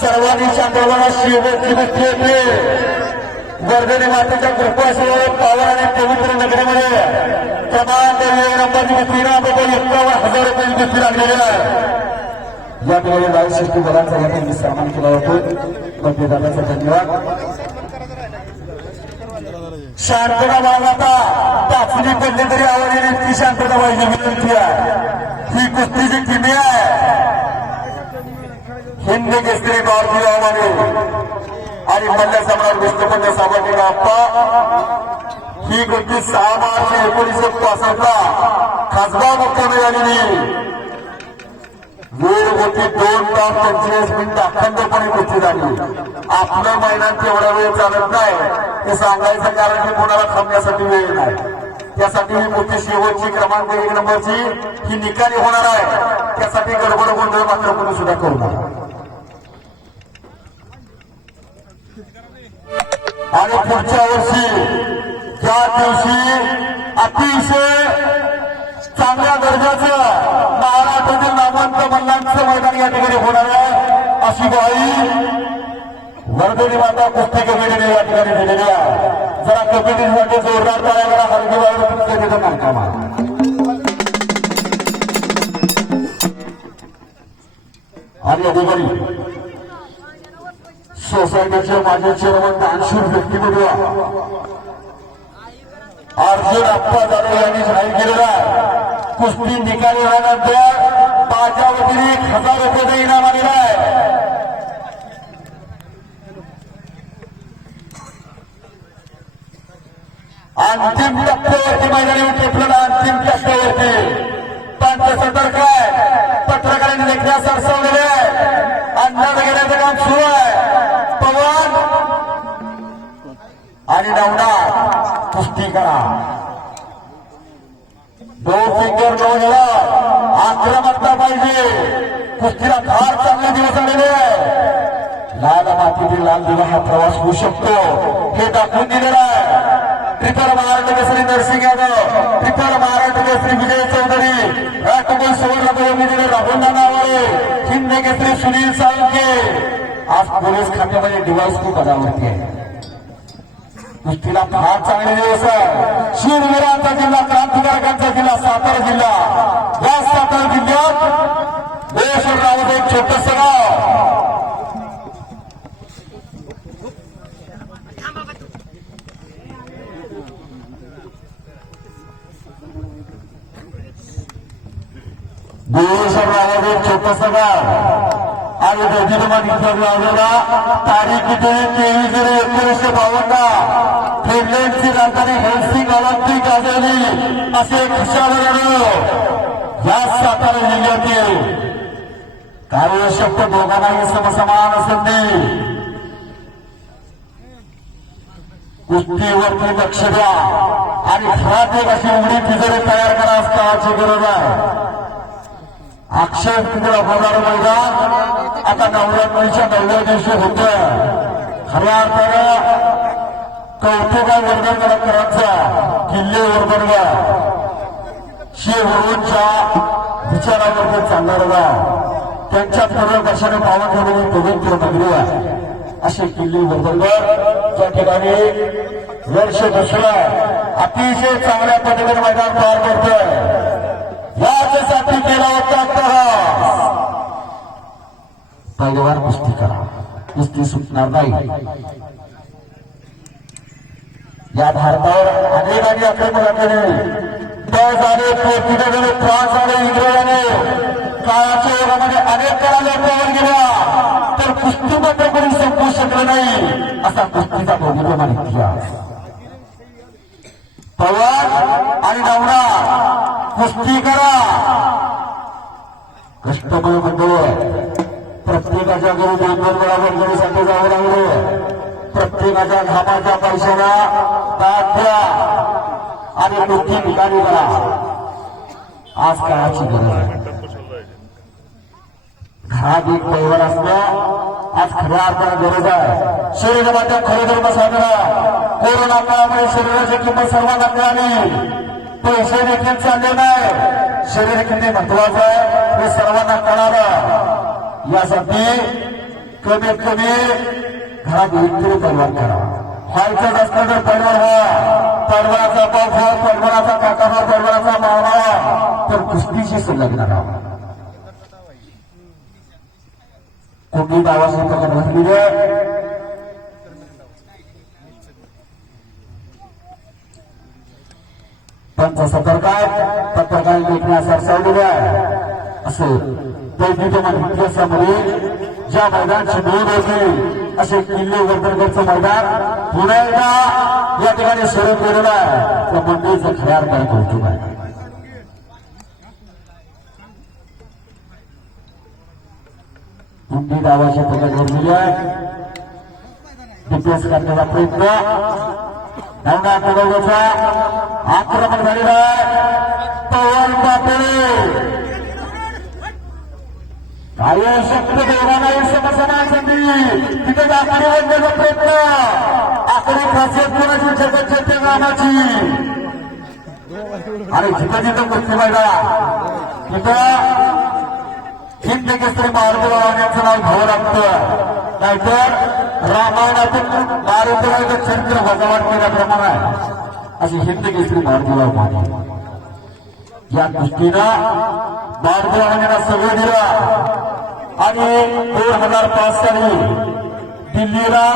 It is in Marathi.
सर्वांनी शांतपणा शेवटची गोष्टी येते. वर्धनी मातेच्या कृपासह पावन आणि पवित्र नगरीमध्ये क्रमांक नंबरची कुस्ती ना 51,000 रुपयाची कुस्ती लागलेली आहे. या ठिकाणी राजश्रेष्ठी बलांचा या ठिकाणी सन्मान केला जातो. मतदारांचा धन्यवाद. शांतता बाळगाता टाचणी पडली तरी आवडलेली ती शांतता पाहिजे विनंती आहे. ही कुस्तीची किमी आहे. हिंद केसरी भारतीय आव्हाने आणि मल्ल सम्राट विष्णुपंत सावंत आप्पा ही कुस्ती 6 मार्च 1965 ला खासबाग मुक्कामी झालेली. वेळ होती 2 तास 45 मिनिटं अखंडपणे कुस्ती झाली. आपलं मैदान तेवढा वेळ चालत नाही हे सांगायचं कारण की कोणाला थांबण्यासाठी वेळ नाही. त्यासाठी ही कुस्ती शेवटची क्रमांक 1 नंबरची ही निकाली होणार आहे. त्यासाठी गडबड गोंधळ मात्र कोणी सुद्धा करू नका. आणि पुढच्या वर्षी ज्या दिवशी अतिशय चांगल्या दर्जाचं महाराष्ट्रातील नामवंत मल्लांचं मैदान या ठिकाणी होणार आहे अशी ग्वाही वर्धनी माता कुस्ती कमिटीने या ठिकाणी दिलेली आहे. जरा कमिटीसाठी जोरदार टाळ्या करा. हलगीवाला कुस्तीचं काम कामा. आणि अधिकारी सोसायटीचे माजी चेअरमन दानशूर व्यक्तिमत्व अर्जुन अप्पा जाधव यांनी जाहीर केलेला कुस्ती निकाली होण्यानंतर माझ्या वतीने 1,000 रुपयाचं इनाम आलेलं आहे. अंतिम टप्प्यावरती मैदानी टेपलेला अंतिम टप्प्यावरती पंचसतर्क आहे. पत्रकारांनी देखील सरसवलेले आहे. अंदाज घेण्याचं काम सुरू आहे. पवन आणि नवनाथ कुस्ती करा. 2 फिंगर 2 वेळा आक्रमकता पाहिजे. कुस्तीला फार चांगले दिवस आलेले आहे. लाल मातीतील लाल दिवा हा प्रवास होऊ शकतो हे दाखवून दिलेला आहे. ट्रिपल महाराष्ट्र केसरी नरसिंग यादव, ट्रिपल महाराष्ट्र केसरी विजय चौधरी, राष्ट्रकुल सुवर्ण पदक राहुल नानावळे, हिंद केसरी सुनील साळुंखे. आज पोलीस खात्यामध्ये डिवाइस खूप पदावरती आहे. कुस्तीला फार चांगले दिवस आहे. शिववीरांचा जिल्हा, क्रांतिकारकांचा जिल्हा सातारा जिल्हा. या सातारा जिल्ह्यात देशवर नावाचं एक छोटंसं गाव. देशवर नावाचं एक छोटंसं गाव आणि रजितमान इथं लावलेला तारीख 23/01/1952 फिनलँडची राजधानी हेल्सिंग ऑलिम्पिक गाजवली असे खुशाल या सातारा जिल्ह्यातील कार्यशक्त दोघांनाही समसमान संधी. कुस्तीवरती लक्ष द्या आणि घरात एक अशी उघडी तिजोरी तयार करा असण्याची गरज आहे. अक्षय तृतीया होणार मैदान आता नवरात्रीच्या 9व्या दिवशी होतं. खऱ्या अर्थानं कौतुक वर्धनकरांचा किल्ले वर्धनगा शिवरूंच्या विचारावरती चालणारा गाव त्यांच्या मार्गदर्शनाने पावन ठेवलेली पवित्र नगरी आहे. असे किल्ले वर्धनगर त्या ठिकाणी वर्ष दुसरं अतिशय चांगल्या पद्धतीने मैदान तयार करतोय. याच्यासाठी केला होता पहिल्यावर कुस्ती करा. कुस्ती सुटणार नाही. या भारतावर अनेकांनी आक्रमण केले. डच आले, पोर्तुगीज आले, फ्रान्स आले, इंग्रज आले. काळाच्या युगामध्ये अनेक कला लोकांवर गेल्या तर कुस्ती मात्र कोणी संपू शकलं नाही असा कुस्तीचा भूमिका इतिहास. पवन आणि नवनाथ कुस्ती करा. कष्टमय मंडळ प्रत्येकाच्या घरी 2-2 वेळा वर्गणीसाठी जावं लागलं. प्रत्येकाच्या घामाच्या पैशाला दाद द्या आणि कुस्ती ठिकाणी करा. आज काळाची गरज आहे. घरात एक परिवार असणं आज खऱ्या अर्थानं गरज आहे. शरीरामध्ये खरं धर्म साधना. कोरोना काळामुळे शरीराची किंमत सर्वांना कळाली. पैसे देखील चालले नाही. शरीर किती महत्वाचं आहे हे सर्वांना कळालं. यासाठी कमीत कमी घरात एकतरी परिवार करावा. व्हायचं असलं तर परिवार व्हा, परिवाराचा बाप व्हा, परिवाराचा काका व्हा, परिवाराचा मामा व्हा, तर कुस्तीशी संलग्न राहा. कुठली गावाची पकड भरलेली आहे. पंच सतर्क आहेत, पत्रकार लेखण्यास सरसावलेल्या असं वैद्यमान इतिहासामध्ये ज्या मैदानची नोंद होती असे किल्ले वर्धनगडचं मैदान पुन्हा एकदा या ठिकाणी सुरू केलेलं आहे. त्या मंडळीचं खऱ्या अर्थाने कौतुक आहे. हिंदी गावाची पकड घेतलेली आहे. डिफेन्स करण्याचा प्रयत्न धावना पडवण्याचा आक्रमण झालेलं आहे. पवन पाटील काही शक्य देवा नाही समान संधी तिथे आकडे वाढण्याचा प्रयत्न. आकडे खासियत कोणाची जगत नामाची आणि जिथं जिथं कुस्ती मैदान तिथं हिंद केसरी मारुतीरावांचं नाव घ्यावं लागतं. नाहीतर रामायणातून मारुतीरावांचं चरित्र भगवान केल्याप्रमाणे अशी हिंद केसरी मारुतीराव माने या दृष्टीनं मारुतीरावांना सगळं दिलं आणि 2005 साली दिल्लीला